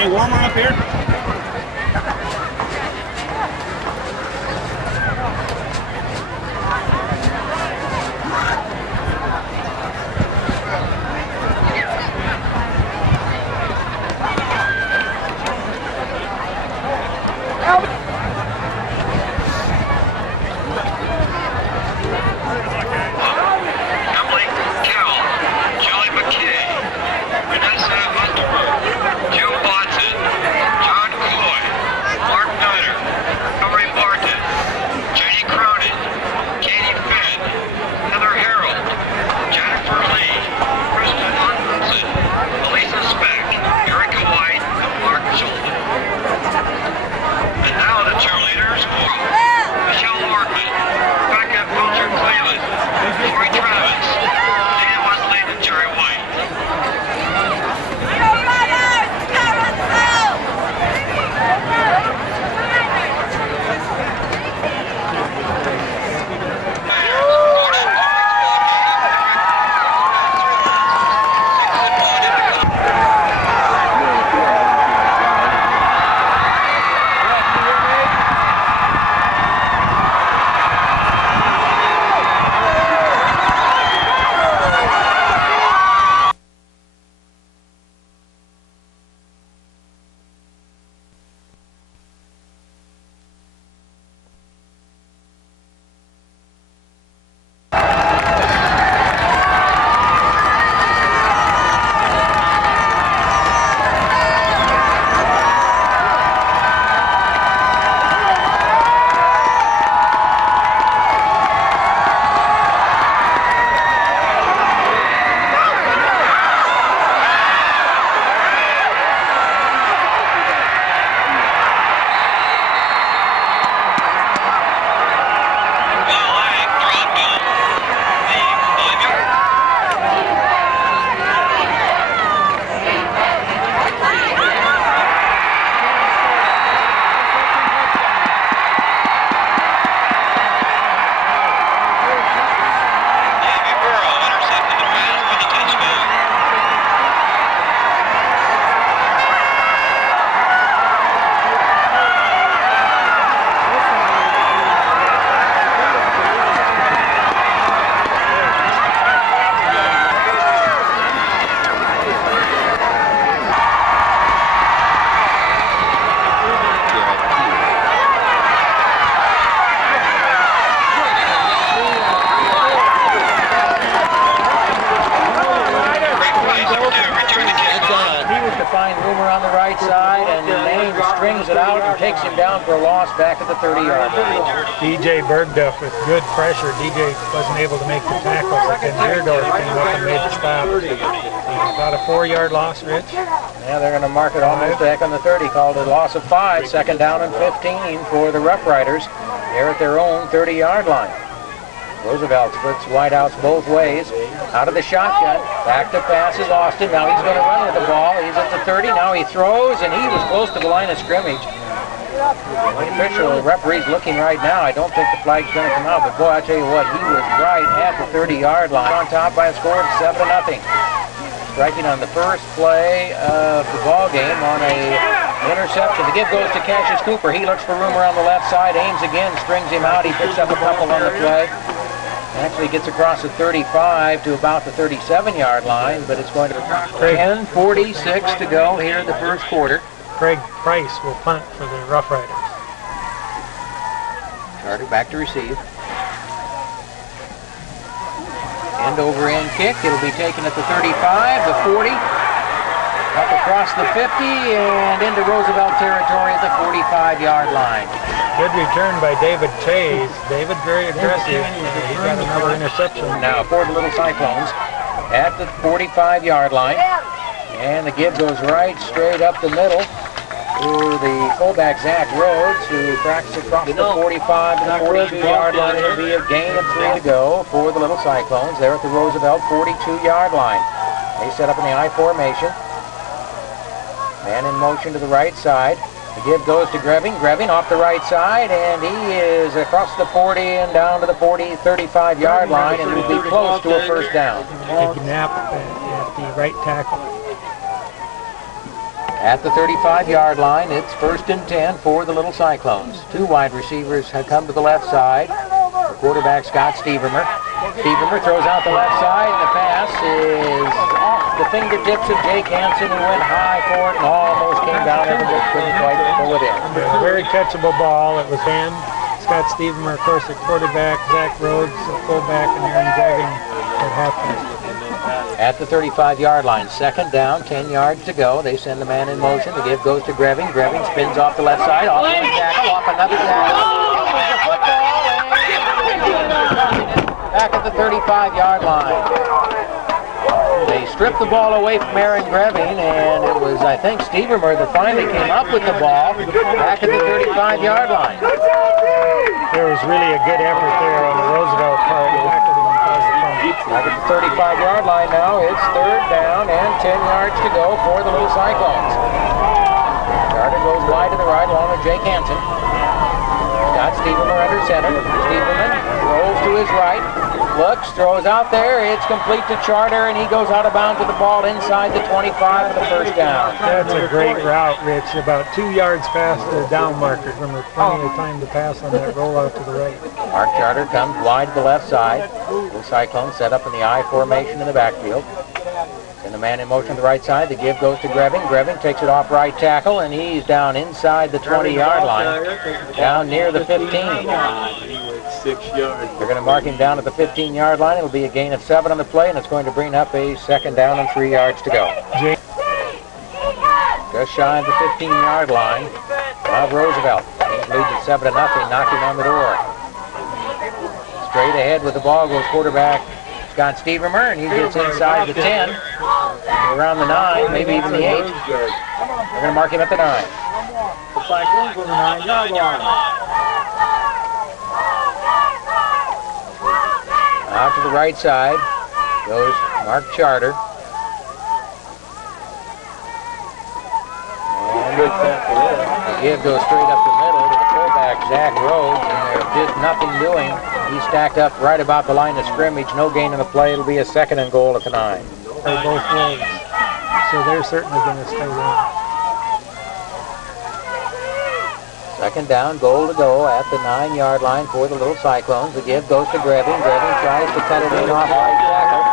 Okay, warmer up here. Back at the 30-yard line. DJ Bergduff with good pressure. DJ wasn't able to make the tackle, but then Deerdorf came up and made the stop. About a 4-yard loss, Rich. Yeah, they're going to mark it almost back on the 30. Called a loss of 5. Second down and 15 for the Rough Riders. They're at their own 30-yard line. Roosevelt splits wideouts both ways. Out of the shotgun. Back to pass is Austin. Now he's going to run with the ball. He's at the 30. Now he throws, and he was close to the line of scrimmage. The official, the referee's looking right now. I don't think the flag's going to come out, but boy, I tell you what, he was right at the 30-yard line. On top by a score of 7-0. Striking on the first play of the ball game on a interception. The give goes to Cassius Cooper. He looks for room around the left side. Ames again strings him out. He picks up a couple on the play. Actually gets across the 35 to about the 37-yard line, but it's going to 10:46 to go here in the first quarter. Craig Price will punt for the Rough Riders. Carter back to receive. End over end kick. It'll be taken at the 35, the 40, up across the 50, and into Roosevelt territory at the 45-yard line. Good return by David Chase. David very aggressive. He got another interception. Now for the Little Cyclones at the 45-yard line. And the give goes right straight up the middle to the fullback, Zach Rhodes, who cracks across the 45 to the 42-yard line. It'll be a gain of 3 to go for the Little Cyclones. They're at the Roosevelt 42-yard line. They set up in the I formation. Man in motion to the right side. The give goes to Greving. Greving off the right side, and he is across the 40 and down to the 35-yard line, and will be close to a first down. Take a nap at the right tackle. At the 35-yard line, it's 1st and 10 for the Little Cyclones. Two wide receivers have come to the left side. The quarterback, Scott Stevermer. Stevermer throws out the left side, and the pass is off the fingertips of Jake Hansen, who went high for it and almost came down and couldn't quite pull it in. A very catchable ball. It was him, Scott Stevermer, of course, the quarterback, Zach Rhodes, the fullback, and Aaron Dragging at halfback. At the 35-yard line, 2nd down, 10 yards to go. They send the man in motion. The give goes to Greving. Greving spins off the left side, off one tackle, off another tackle. Back at the 35-yard line. They stripped the ball away from Aaron Greving, and it was, I think, Stevermer that finally came up with the ball back at the 35-yard line. There was really a good effort there on the Roosevelt part. Back at the 35-yard line now, it's 3rd down and 10 yards to go for the Little Cyclones. Carter goes wide to the right along with Jake Hansen. Got Steverman under center. Steverman rolls to his right, looks, throws out there. It's complete to Charter, and he goes out of bounds with the ball inside the 25 for the 1st down. That's a great route, Rich. About 2 yards past the down marker. Remember, plenty of time to pass on that rollout to the right. Mark Charter comes wide to the left side. The Cyclones set up in the I formation in the backfield. Send the man in motion to the right side. The give goes to Greving. Greving takes it off right tackle, and he's down inside the 20-yard line, down near the 15. 6 yards. They're going to mark him down at the 15-yard line. It'll be a gain of 7 on the play, and it's going to bring up a 2nd down and 3 yards to go. Just shy of the 15-yard line of Roosevelt. Ames leads at 7-0, knocking on the door. Straight ahead with the ball goes quarterback Scott Stevermer, and he gets inside the 10, around the 9, maybe even the 8. They're going to mark him at the 9. The Cyclones on the 9-yard line. Out to the right side goes Mark Charter. And the give goes straight up the middle to the fullback, Zach Rhodes, and there's just nothing doing. He's stacked up right about the line of scrimmage. No gain in the play. It'll be a 2nd and goal at the 9. Play both ways. So they're certainly going to stay there. 2nd down, goal to go at the 9-yard line for the Little Cyclones. The give goes to Greving. Greving tries to cut it in off right tackle.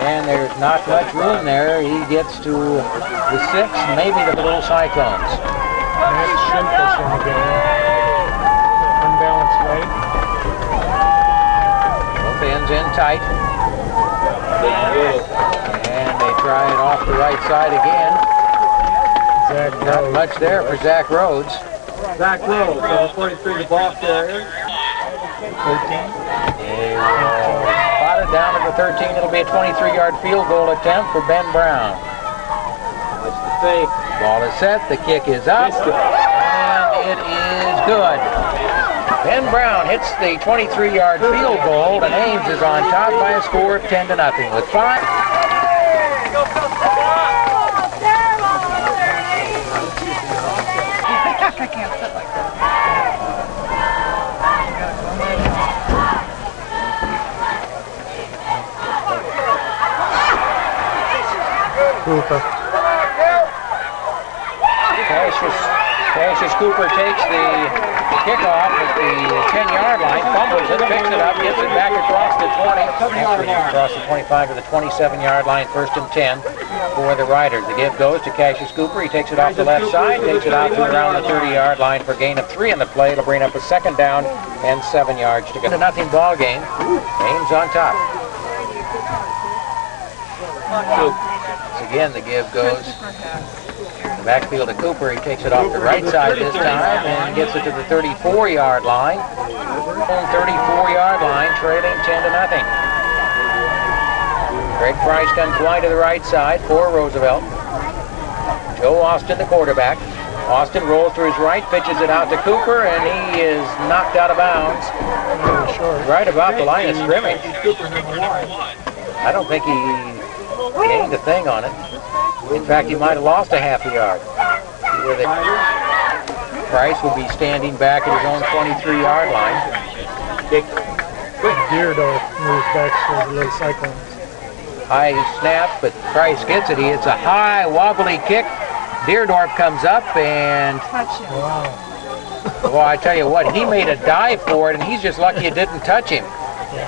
And there's not much room there. He gets to the 6, maybe the Little Cyclones. That's Shimkus in the game. Unbalanced weight. Both ends in tight. And they try it off the right side again. Not much there for Zach Rhodes. Zach Rhodes, number 43, the ball carrier. 13. Spotted down at the 13. It'll be a 23-yard field goal attempt for Ben Brown. That's the fake. Ball is set. The kick is up. And it is good. Ben Brown hits the 23-yard field goal, and Ames is on top by a score of 10-0 with 5. I can't sit like that. Cooper. Cassius Cooper takes the kickoff at the 10-yard line, fumbles it, picks it up, gets it back across the 20, across the 25 to the 27-yard line, 1st and 10 for the Riders. The give goes to Cassius Cooper. He takes it off the left side, takes it out to around the 30-yard line for a gain of 3 in the play. It'll bring up a 2nd down and 7 yards to go. 0 ball game. Ames on top. Once again, the give goes the backfield to Cooper. He takes it off the right side this time and gets it to the 34-yard line. 34-yard line, trailing 10-0. Greg Price comes wide to the right side for Roosevelt. Joe Austin, the quarterback. Austin rolls to his right, pitches it out to Cooper, and he is knocked out of bounds right about the line of scrimmage. I don't think he gained a thing on it. In fact, he might have lost a half a yard. Price will be standing back at his own 23-yard line. Deerdorf moves back for the Little Cyclones. High snap, but Price gets it. It's a high, wobbly kick. Deerdorf comes up and, Touch him. well, I tell you what, he made a dive for it, and he's just lucky it didn't touch him.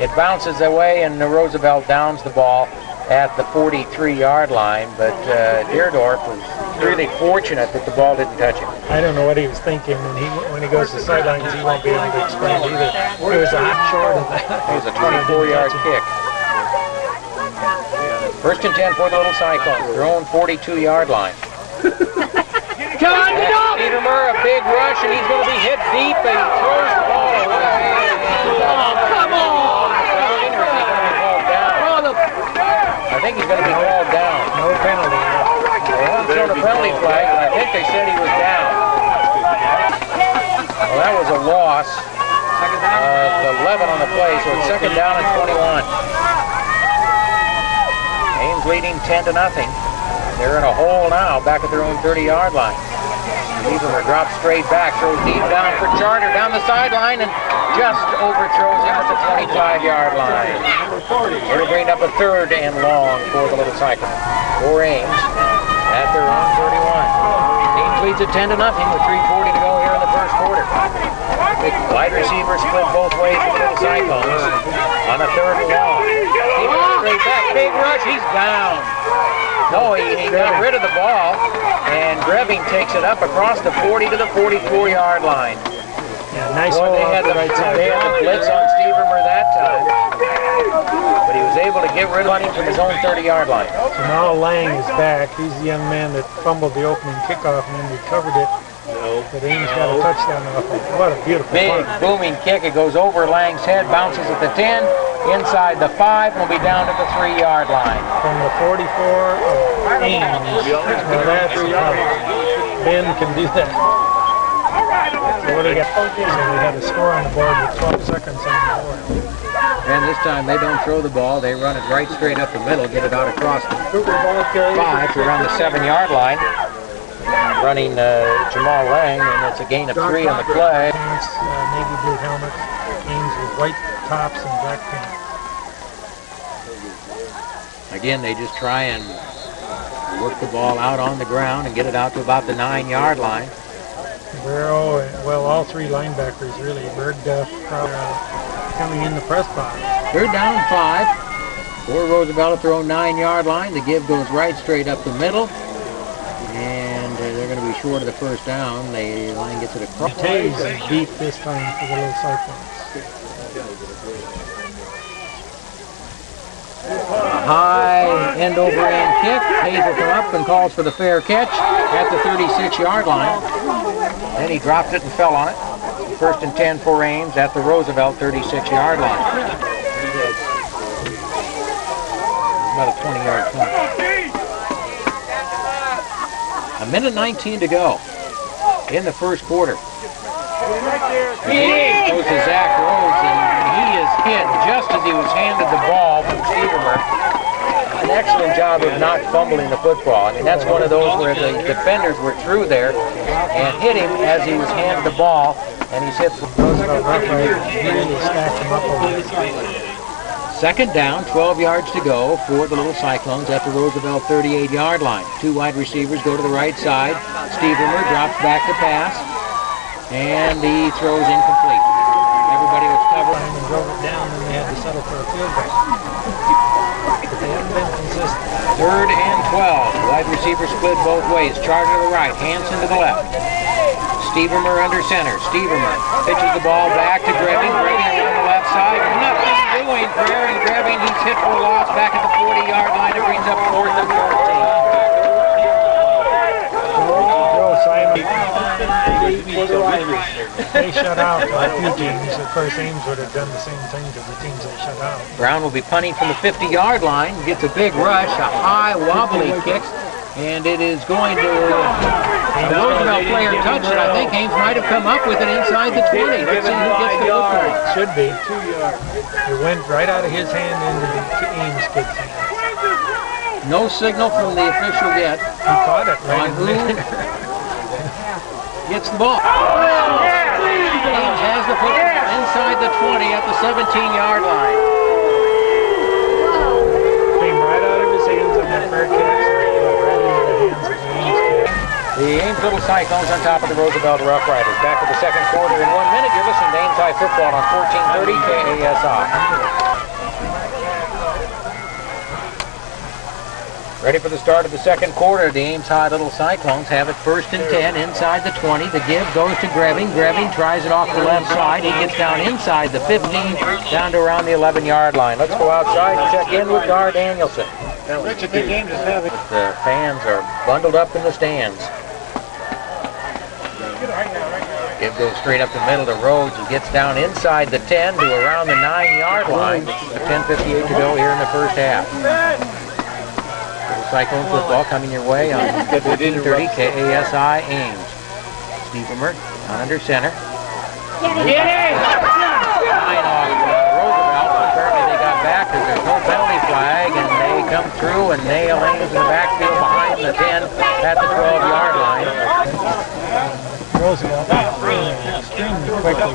It bounces away, and Roosevelt downs the ball at the 43-yard line, but Deerdorf was really fortunate that the ball didn't touch him. I don't know what he was thinking, and when he goes to the sidelines, he won't be able to explain either. It was a hot short of that. It was a 24-yard kick. First and 10 for the little Cyclones, their own 42-yard line. Stevermer, a big rush, and he's going to be hit deep, and he throws the ball away. Come on! I think he's going to be called down. No penalty. They haven't thrown a penalty flag, but I think they said he was down. Well, that was a loss of 11 on the play, so it's second down and 21. Ames leading 10-0. They're in a hole now, back at their own 30-yard line. Stevermer drops straight back, throws deep down for Charter down the sideline, and just overthrows him at the 25-yard line. It'll bring up a third and long for the little Cyclones. For Ames at their own 31. Ames leads at 10-0 with 3:40 to go here in the first quarter. Big wide receiver split both ways for the little Cyclones on a third and long. Stevermer straight back, big rush, he's down. No, he got rid of the ball, and Greving takes it up across the 40 to the 44-yard line. Yeah, nice Boy, hole they off had the the right side. blitz on Stevermer that time, but he was able to get rid of him from his own 30-yard line. So now Lang is back. He's the young man that fumbled the opening kickoff and then recovered it. But Ames got a touchdown off it. What a beautiful Big punt. booming kick. It goes over Lang's head, bounces at the 10, inside the 5, and will be down at the 3-yard line. From the 44 of Ames. Well, that's Ben can do that. So what do we got? So we had a score on the board with 12 seconds on the board. And this time they don't throw the ball. They run it right straight up the middle, get it out across the 5 to around the 7-yard line. Running Jamal Lang, and it's a gain of 3 on the play. Pants, navy blue helmet, Ames with white tops and black pants. Again, they just try and work the ball out on the ground and get it out to about the 9-yard line. Barrow, well, all three linebackers really. Bergduff coming in the press box. Third down and 5 for Roosevelt at their own 9-yard line. The give goes right straight up the middle. And they're going to be short of the first down. The line gets it across. Tays is deep this time for the little Cyclones. A high end over end kick. Tays will come up and calls for the fair catch at the 36-yard line. Then he dropped it and fell on it. First and 10 for Ames at the Roosevelt 36-yard line. About a 20-yard punt. A minute 19 to go in the first quarter. Big goes to Zach Rhodes, and he is hit just as he was handed the ball from Stevermer. An excellent job of not fumbling the football. I mean, that's one of those where the defenders were through there and hit him as he was handed the ball, and he's hit from Roosevelt Roughriders really stacked him up over the second down, 12 yards to go for the little Cyclones at the Roosevelt 38-yard line. Two wide receivers go to the right side. Stevermer drops back to pass, and he throws incomplete. Everybody was covered. and drove it down, and they had to settle for a field goal. But they haven't been consistent. Third and 12. Wide receiver split both ways. Charger to the right, Hansen to the left. Stevermer under center. Stevermer pitches the ball back to Greving. Greving around the left side. Nothing doing. Prayer and Greving. He's hit for a loss back at the 40-yard line. It brings up 4th and 14. They shut out a few teams. Of course, Ames would have done the same thing to the teams they shut out. Brown will be punting from the 50-yard line. Gets a big rush, a high wobbly kick, and it is going to... The Roosevelt player touched it. I think Ames might have come up with it inside the 20. Let's see who gets the football. Should be. It went right out of his hand into the Ames kid's hand. No signal from the official yet. He caught it right On in who there. gets the ball. Ames has the football inside the 20 at the 17-yard line. Came right out of his hands on that fair catch. Right into the hands of the Ames kid. The Ames Little Cyclones on top of the Roosevelt Rough Riders. Back to the second quarter in 1 minute. You're listening to Ames High Football on 1430 KASI. Ready for the start of the second quarter. The Ames High Little Cyclones have it 1st and 10 inside the 20. The give goes to Greving. Greving tries it off the left side. He gets down inside the 15, down to around the 11-yard line. Let's go outside and check in with Gar Danielson. The fans are bundled up in the stands. Give goes straight up the middle to Rhodes, who gets down inside the 10 to around the 9-yard line. 10:58 to go here in the first half. Cyclone football coming your way on 1430 KASI Ames. Stiebermer under center. Line off Roosevelt. Apparently they got back because there's no penalty flag, and they come through and nail Ames in the backfield behind the 10 at the 12-yard line. Roosevelt extremely quickly.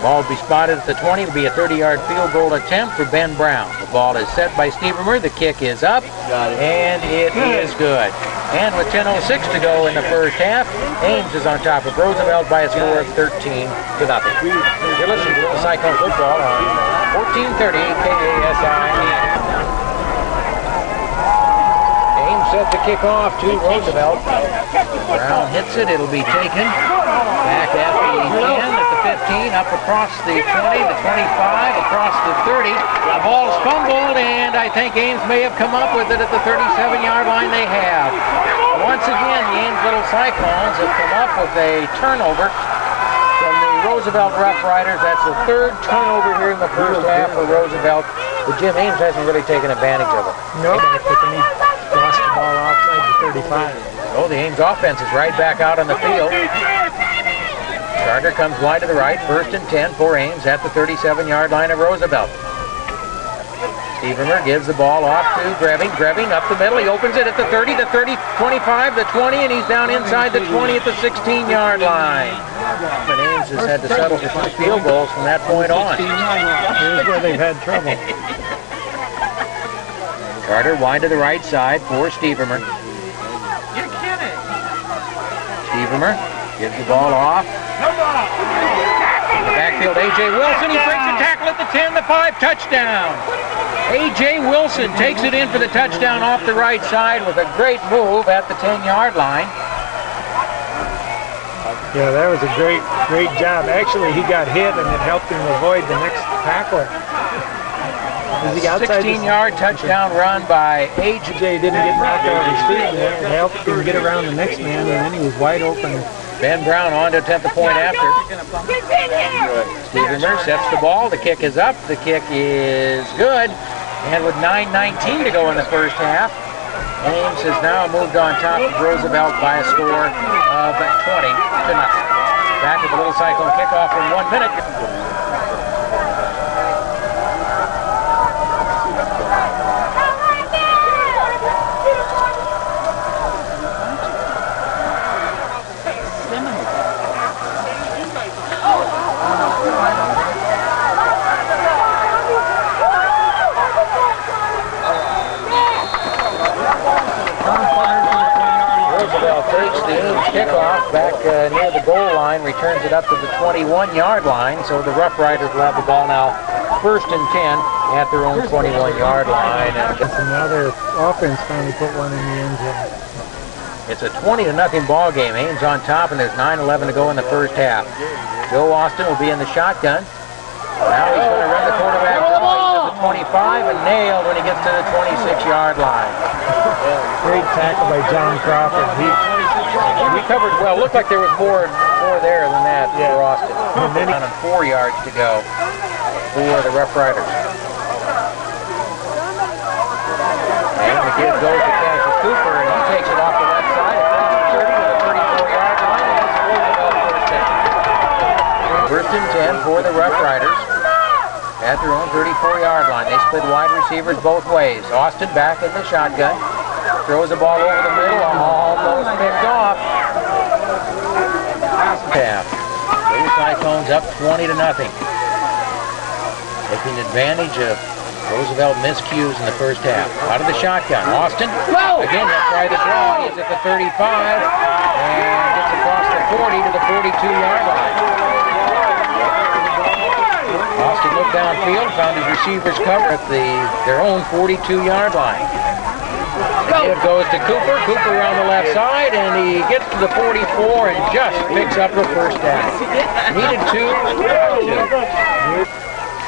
Ball will be spotted at the 20. It will be a 30-yard field goal attempt for Ben Brown. The ball is set by Stiebermer. The kick is up, and it is good. And with 10:06 to go in the first half, Ames is on top of Roosevelt by a score of 13-0. You're listening to the Cyclone football on 1430 KASI. Set to kick off to Roosevelt. Brown hits it. It'll be taken back at the 10, at the 15, up across the 20, the 25, across the 30. The ball's fumbled, and I think Ames may have come up with it at the 37-yard line. They have. Once again, the Ames Little Cyclones have come up with a turnover from the Roosevelt Rough Riders. That's the 3rd turnover here in the first half for Roosevelt. But Jim, Ames hasn't really taken advantage of it. No, but then he lost the ball outside the 35. Oh, the Ames offense is right back out on the field. Carter comes wide to the right, 1st and 10 for Ames at the 37-yard line of Roosevelt. Stiebermer gives the ball off to Greving. Greving up the middle. He opens it at the 30, the 30, 25, the 20, and he's down inside the 20 at the 16-yard line. And Ames has had to settle for 2 field goals from that point on. Here's where they've had trouble. Carter wide to the right side for Stiebermer. You're kidding. Stiebermer gives the ball off. In the backfield, A.J. Wilson. He breaks a tackle at the 10, the 5, touchdown. A.J. Wilson takes it in for the touchdown off the right side with a great move at the 10-yard line. Yeah, that was a great job. Actually, he got hit, and it helped him avoid the next tackler. 16-yard touchdown run by A.J. didn't get knocked out of his feet there. It helped him get around the next man, and then he was wide open. Ben Brown on to attempt the point after. Stiebermer sets the ball. The kick is up. The kick is good. And with 9:19 to go in the first half, Ames has now moved on top of Roosevelt by a score of 20-0. Back at the Little Cyclone kickoff in 1 minute. Kickoff back near the goal line, returns it up to the 21-yard line, so the Rough Riders will have the ball now 1st and 10 at their own 21-yard line. And now their offense finally put one in the end zone. It's a 20-0 ball game. Ames on top, and there's 9:11 to go in the first half. Joe Austin will be in the shotgun. Now he's going to run the quarterback to the 25 and nailed when he gets to the 26-yard line. Great tackle by John Crawford. He covered well. Looked like there was more there than that for Austin. And then on 4 yards to go for the Rough Riders. And the kid goes to Cassius Cooper, and he takes it off the left side at 30 to the 34-yard line, and it's first and 10 for the Rough Riders at their own 34-yard line. They split wide receivers both ways. Austin back in the shotgun. Throws the ball over the middle, almost picked off. Half. Little Cyclones up 20-0. Taking advantage of Roosevelt miscues in the first half. Out of the shotgun. Austin. Whoa! Again, he'll try the draw. He's at the 35 and gets across the 40 to the 42-yard line. Austin looked downfield, found his receivers cover at their own 42-yard line. It goes to Cooper. Cooper around the left side, and he gets to the 44 and just picks up the first down. Needed two.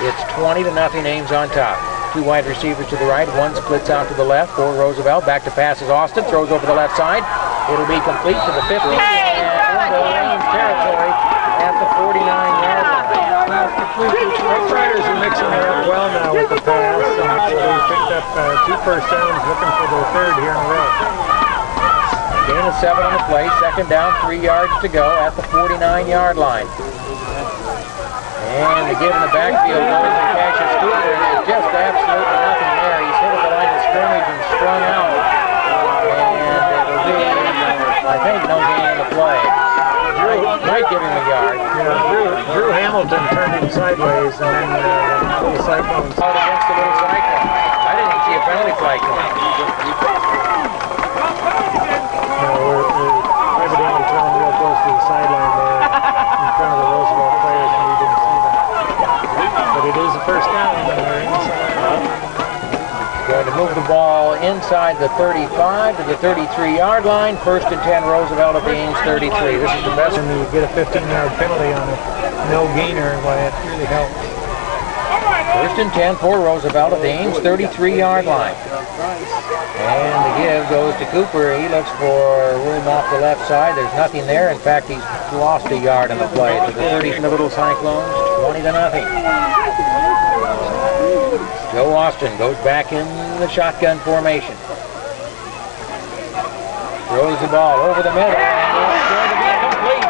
It's 20-0, Ames on top. Two wide receivers to the right, one splits out to the left for Roosevelt. Back to passes Austin, throws over the left side. It'll be complete to the 50 and into Ames territory at the 49-yard line. Rough Riders are mixing it up well now with the pass, so they picked up 2 first downs, looking for their third here in a row. Gain of 7 on the play, second down, 3 yards to go at the 49-yard line. And they give in the backfield goes to Cassius Cooper, and there's just absolutely nothing there. He's hit at the line of scrimmage and strung out. And it'll be, I think, no gain on the play. Might give him a yard. Yeah, Drew Hamilton turned him sideways, and then the little cyclone out against the little cyclone. I didn't see a penalty flag coming. We're evidently thrown real close to the sideline there in front of the Roosevelt players, and we didn't see that. But it is a first down when they're inside. Going to move the ball inside the 35 to the 33-yard line. First and 10, Roosevelt at the Ames 33. This is the best. And you get a 15-yard penalty on a no gainer, why it really helps. First and 10 for Roosevelt at the Ames 33-yard line. And the give goes to Cooper. He looks for room off the left side. There's nothing there. In fact, he's lost a yard on the play to the 30 from the Little Cyclones, 20-0. Joe Austin goes back in the shotgun formation. Throws the ball over the middle, and it's going to be complete.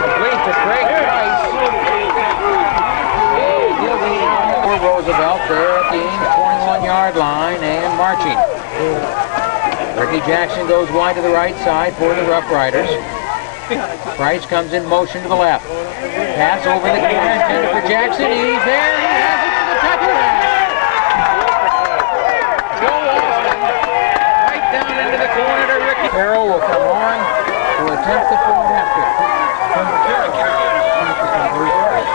Complete to Craig Price. And he'll be for Roosevelt there at the Ames 21-yard line and marching. Ricky Jackson goes wide to the right side for the Rough Riders. Price comes in motion to the left. Pass over the corner intended for Jackson. He's there. He has it for the touchdown. Joe Austin right down into the corner to Ricky. Carroll will come on to attempt the point after.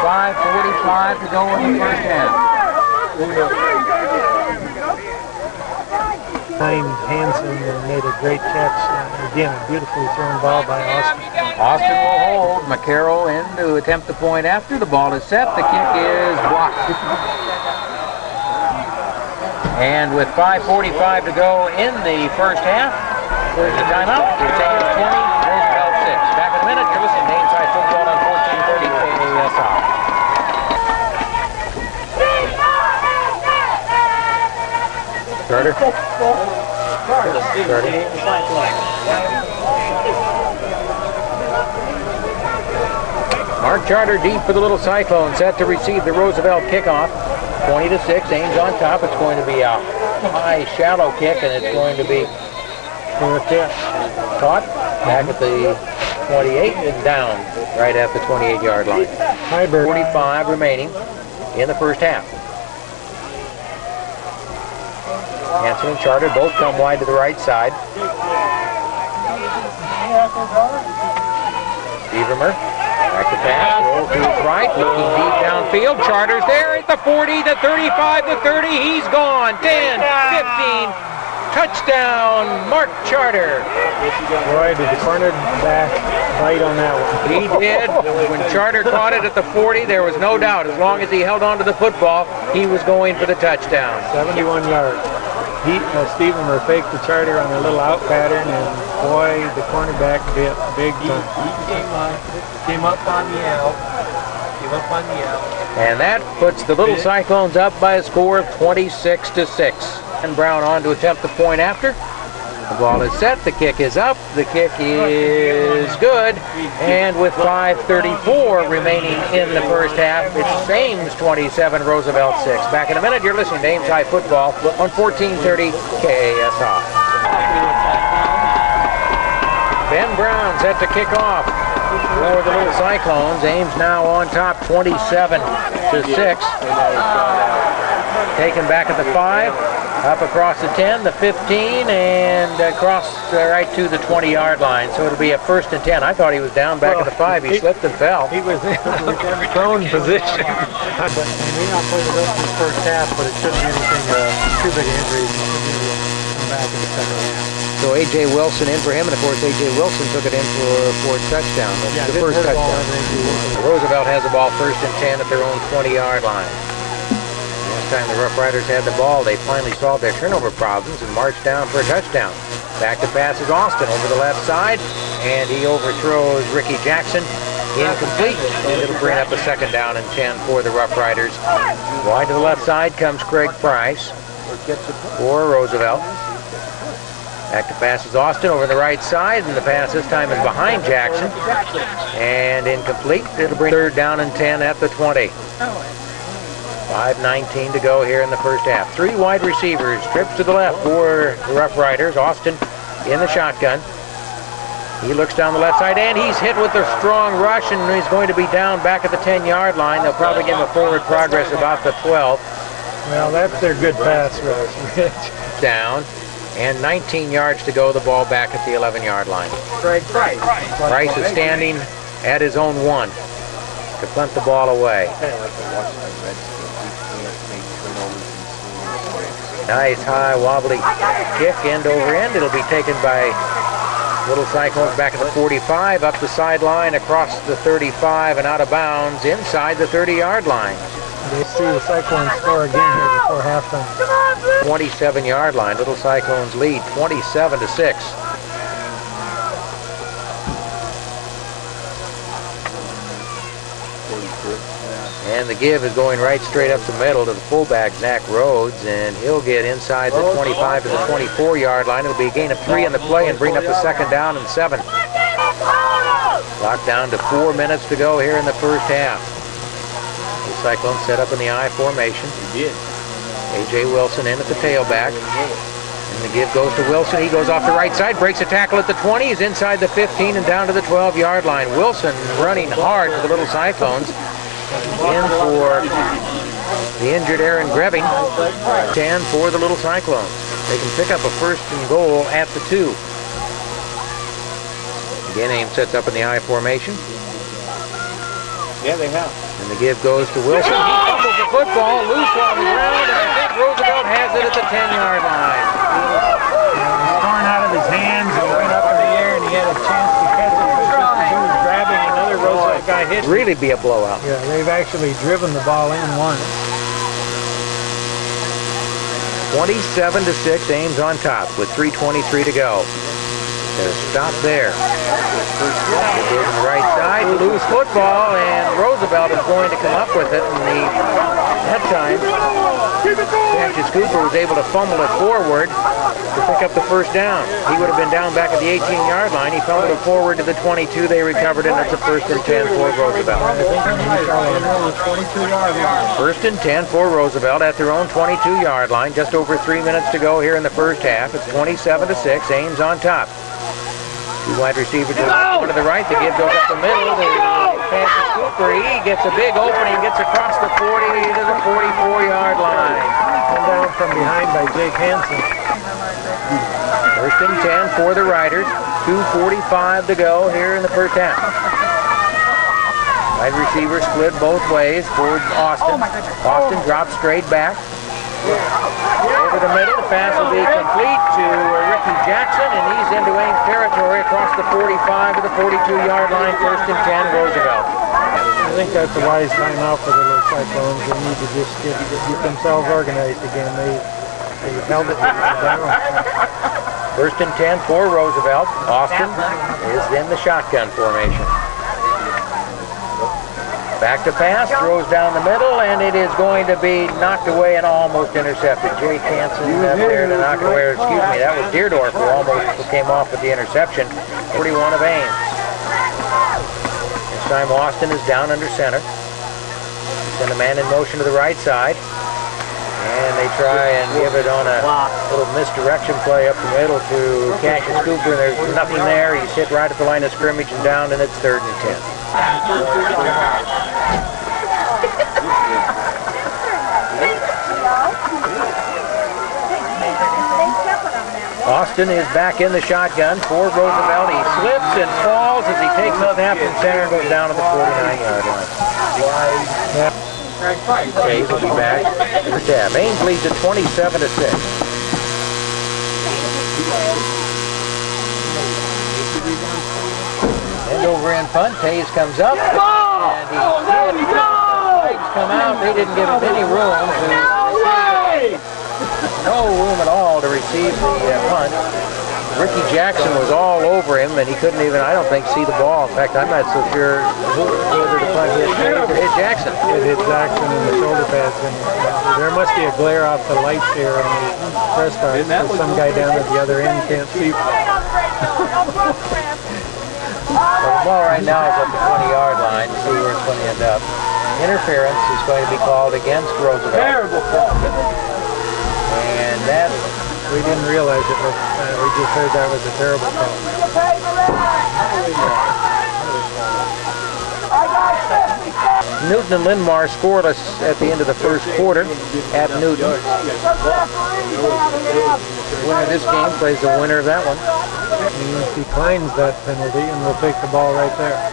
5:45 to go in the first half. Hansen made a great catch. Again, a beautifully thrown ball by Austin. Austin will hold. McCarroll in to attempt the point after. The ball is set. The kick is blocked. And with 5:45 to go in the first half, there's a timeout. It's Ames 20, Roosevelt 6. Back in a minute. You're listening to Inside Football on 1430 KASI. Carter. Mark Charter deep for the Little Cyclone, set to receive the Roosevelt kickoff. 20-6, Ames on top. It's going to be a high, shallow kick, and it's going to be caught back at the 28 and down right at the 28-yard line. 45 remaining in the first half. Hansen and Charter both come wide to the right side. Beavermer, back to pass, roll to his right, looking deep downfield. Charter's there at the 40, the 35, the 30. He's gone. 10, 15. Touchdown, Mark Charter. Boy, did the cornerback bite on that one. He did. When Charter caught it at the 40, there was no doubt. As long as he held on to the football, he was going for the touchdown. 71 yards. Stevenmer faked the Charter on a little out pattern, and boy, the cornerback bit big time. He came up on the L. And that puts the Little Cyclones up by a score of 26-6. And Brown on to attempt the point after. The ball is set, the kick is up, the kick is good, and with 5:34 remaining in the first half, it's Ames 27, Roosevelt 6. Back in a minute, you're listening to Ames High Football on 1430 KASI. Ben Brown set to kick off. for the little Cyclones. Ames now on top 27-6. Taken back at the 5, up across the 10, the 15, and across right to the 20-yard line. So it'll be a 1st and 10. I thought he was down back at the 5. He slipped and fell. He was in a prone position. But he may not play the rest of the first half, but it shouldn't be anything too big an injury. He should be able to come back in the second half. So A.J. Wilson in for him, and of course A.J. Wilson took it in for a touchdown. Yeah, the first touchdown. Roosevelt has the ball 1st and 10 at their own 20-yard line. Last time the Rough Riders had the ball, they finally solved their turnover problems and marched down for a touchdown. Back to pass is Austin over the left side, and he overthrows Ricky Jackson. Incomplete, and it'll bring up a 2nd down and 10 for the Rough Riders. Wide to the left side comes Craig Price for Roosevelt. Back to pass is Austin over the right side, and the pass this time is behind Jackson. And incomplete. It'll bring 3rd down and 10 at the 20. 5:19 to go here in the first half. 3 wide receivers. Trips to the left for the Rough Riders. Austin in the shotgun. He looks down the left side, and he's hit with a strong rush, and he's going to be down back at the 10-yard line. They'll probably give him a forward progress about the 12. Well, that's their good pass rush. Down. And 19 yards to go, the ball back at the 11-yard line. Craig Price. Price is standing at his own 1 to punt the ball away. Nice high wobbly kick, end over end. It'll be taken by Little Cyclones back at the 45, up the sideline, across the 35, and out of bounds inside the 30-yard line. They see the Cyclones score again here before halftime. 27-yard line. Little Cyclones lead 27-6. And the give is going right straight up the middle to the fullback, Zach Rhodes, and he'll get inside the 25 to the 24-yard line. It'll be a gain of 3 on the play and bring up the 2nd down and 7. Clock down to 4 minutes to go here in the first half. The Cyclones set up in the I formation. A.J. Wilson in at the tailback. And the give goes to Wilson. He goes off the right side, breaks a tackle at the 20. He's inside the 15 and down to the 12-yard line. Wilson running hard for the Little Cyclones. In for the injured Aaron Grebbing. 10 for the Little Cyclones. They can pick up a 1st and goal at the 2. Again, Ames sets up in the I formation. Yeah, they have. And the give goes to Wilson. He fumbles the football, loose on the ground, and I think Roosevelt has it at the 10-yard line. It was torn out of his hands and went up in the air, and he had a chance to catch it. But just as he was grabbing, another Roosevelt guy hit him. Really be a blowout. Yeah, they've actually driven the ball in once. 27-6, Ames on top with 3:23 to go. They're stopped there. On the right side, loose football, and Roosevelt is going to come up with it. And that time, Cassius Cooper was able to fumble it forward to pick up the 1st down. He would have been down back at the 18-yard line. He fumbled it forward to the 22. They recovered it, and it's a 1st and 10 for Roosevelt. 1st and 10 for Roosevelt at their own 22-yard line. Just over 3 minutes to go here in the first half. It's 27-6. Ames on top. 2 wide receivers to the left, 1 to the right. The give goes up the middle. Cassius Cooper, he gets a big opening, gets across the 40 to the 44-yard line. Pulled down from behind by Jake Hansen. 1st and 10 for the Riders. 2:45 to go here in the first half. Wide receiver split both ways for Austin. Austin drops straight back. Over the middle, the pass will be complete to Ricky Jackson, and he's into Ames territory across the 45 to the 42-yard line. 1st and 10, Roosevelt. I think that's a wise timeout for the Little Cyclones. They need to just get themselves organized again. They held it down. 1st and 10 for Roosevelt. Austin is in the shotgun formation. Back to pass, throws down the middle, and it is going to be knocked away and almost intercepted. Jake Hansen up there to knock it away. Excuse me, that was Deerdorf who almost came off with the interception. 41 of Ames. This time Austin is down under center. Send a man in motion to the right side. And they try and give it on a little misdirection play up the middle to Cassius Cooper, and there's nothing there. He's hit right at the line of scrimmage and down, and it's 3rd and 10. Austin is back in the shotgun for Roosevelt. He slips and falls as he takes off half from center and goes down to the 49-yard line. Ames will be back. Yeah, Ames leads at 27-6. And over in punt, Tays comes up. And he legs come out. They didn't give him any room. No room at all to receive the punt. Ricky Jackson was all over him, and he couldn't even, I don't think, see the ball. In fact, I'm not so sure whether the punt hit Tays or hit Jackson. It hit Jackson in the shoulder pads, and there must be a glare off the lights here in the press box, because some guy down at the other end can't see. Well, the ball right now is at the 20-yard line. Let's see where it's going to end up. Interference is going to be called against Roosevelt. Terrible call. And that, We didn't realize it, but we just heard that was a terrible call. Newton and Lindmar scoreless at the end of the first quarter at Newton. Winner of this game plays the winner of that one. He declines that penalty, and we'll take the ball right there.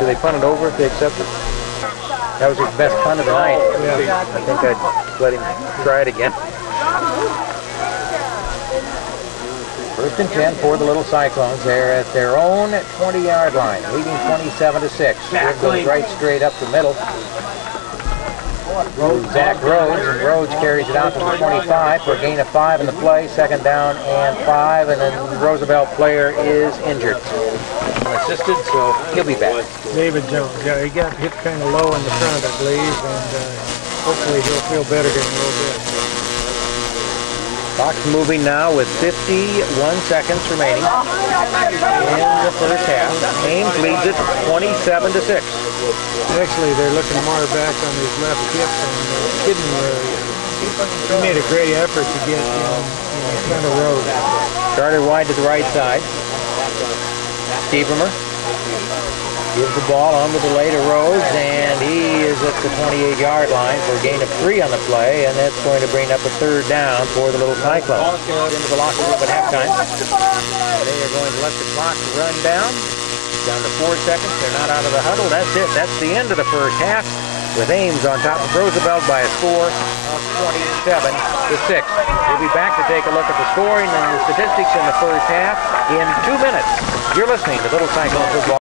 Do they punt it over if they accept it? That was his best punt of the night. Yeah. I think I'd let him try it again. 1st and 10 for the Little Cyclones. They're at their own 20-yard line, leading 27-6. It goes right straight up the middle. Zach Rhodes, and Rhodes carries it out to the 25 for a gain of 5 in the play. 2nd down and 5, and then the Roosevelt player is injured. Assisted, so he'll be back. David Jones, yeah, he got hit kind of low in the front, I believe, and hopefully he'll feel better here in a little bit. Clock moving now with 51 seconds remaining in the first half. Ames leads it 27-6. Actually, they're looking more back on his left hip and Kidden. He made a great effort to get in front of Rhodes. Started wide to the right side. Stevermer gives the ball on the delay to Rhodes, and he is at the 28-yard line for a gain of 3 on the play, and that's going to bring up a 3rd down for the Little Cyclones. Into the locker room at halftime. They are going to let the clock run down to 4 seconds. They're not out of the huddle. That's it. That's the end of the first half, with Ames on top of Roosevelt by a score of 27-6. We'll be back to take a look at the scoring and the statistics in the first half in 2 minutes. You're listening to Little Cyclone Football.